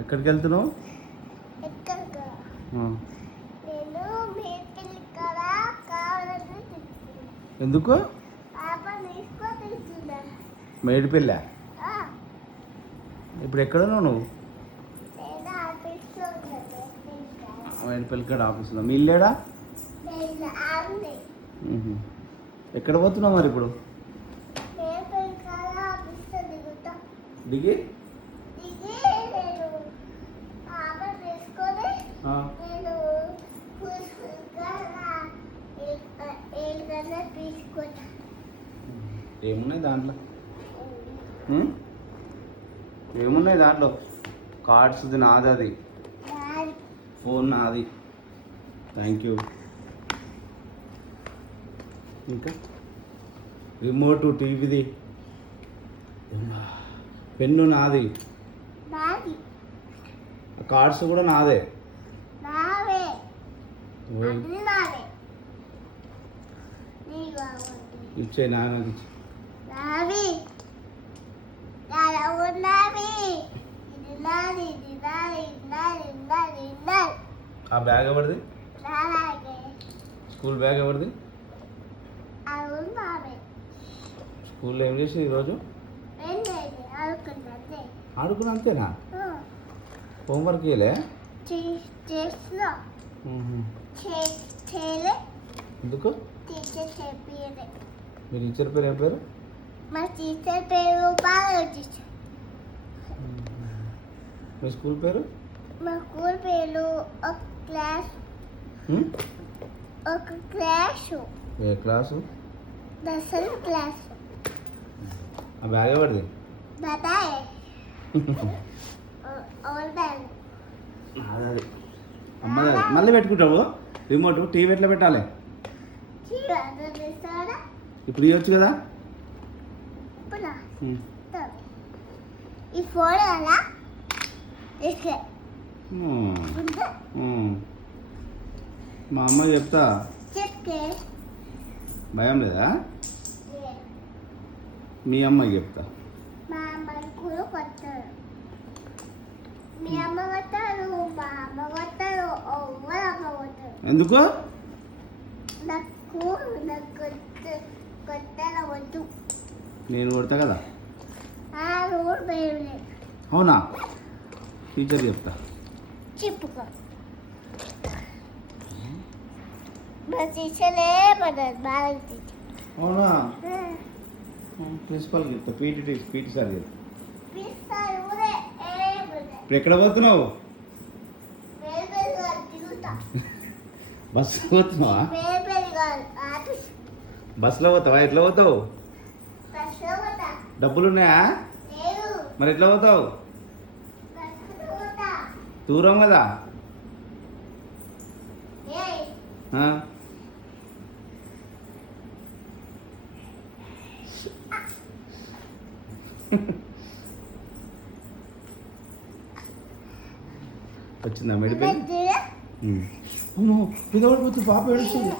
ఎక్కడికి వెళ్తున్నావు? ఎందుకు? మేడిపల్లి. ఇప్పుడు ఎక్కడ ఉన్నావు నువ్వు? మేడిపల్లి కాడ ఆఫీస్లో. మీ ఇల్లేడా? ఎక్కడ పోతున్నావు మరి ఇప్పుడు? దిగి ఏమున్నాయి దాంట్లో? ఏమున్నాయి దాంట్లో? కార్డ్స్ది నాది, అది ఫోన్ నాది. Thank you. ఇంకా రిమోట్ టీవీది, పెన్ను నాది, కార్డ్స్ కూడా నాదే. ఇచ్చే నాన్నకి ఇచ్చి. ఆ బ్యాగ్ ఎవరిది? స్కూల్ బ్యాగ్ ఎవరిది? స్కూల్లో ఏం చేసింది ఈరోజు? ఆడుకున్నా అంతేనా? హోంవర్క్ చేయలే? ఎందుకు? మీ టీచర్ పేరు ఏం పేరు? మా టీచర్ పేరు బాలాజీ. మీ స్కూల్ పేరు? మా స్కూల్ పేరు ఒక క్లాసు. ఏ క్లాసు? దసరా క్లాసు. ఆ బ్యాగ్ ఎవరిది? బాబాయ్. Old bag. నాది. అమ్మది. మళ్ళీ పెట్టుకుంటావు రిమోట్? టీవీ ఎట్లా పెట్టాలి? ఇప్పుడు ఇవ్వచ్చు కదా? ఈ ఫోన్ అలా మా అమ్మ చెప్తా. భయం లేదా? మీ అమ్మకి చెప్తా. మా అమ్మకి కూడా కొట్టారు. మీ అమ్మ కొట్టారు, మా అమ్మ కొట్టారు, అమ్మ కొట్టారు. ఎందుకు? నాకు కొట్టాల వద్దు. నేను కొడతా కదా. రోడ్ పేరు. అవునా? టీచర్ చెప్తా. చెప్పుకో. మా టీచర్లే పడ్డారు, బాగా టీచర్. అవునా? ప్రిన్సిపల్కి చెప్తా. పీటీ సార్ చెప్తా. ఇప్పుడు ఎక్కడ పోతున్నావు? బస్సు పోతున్నావా? బస్సులో పోతావా? ఎట్లా పోతావు? డబ్బులు ఉన్నాయా? మరి ఎట్లా పోతావు? దూరం కదా. వచ్చిందా మెడిపల్లి? అమ్మో, పిల్లవాడు పోతే పాప ఏడుస్తుంది.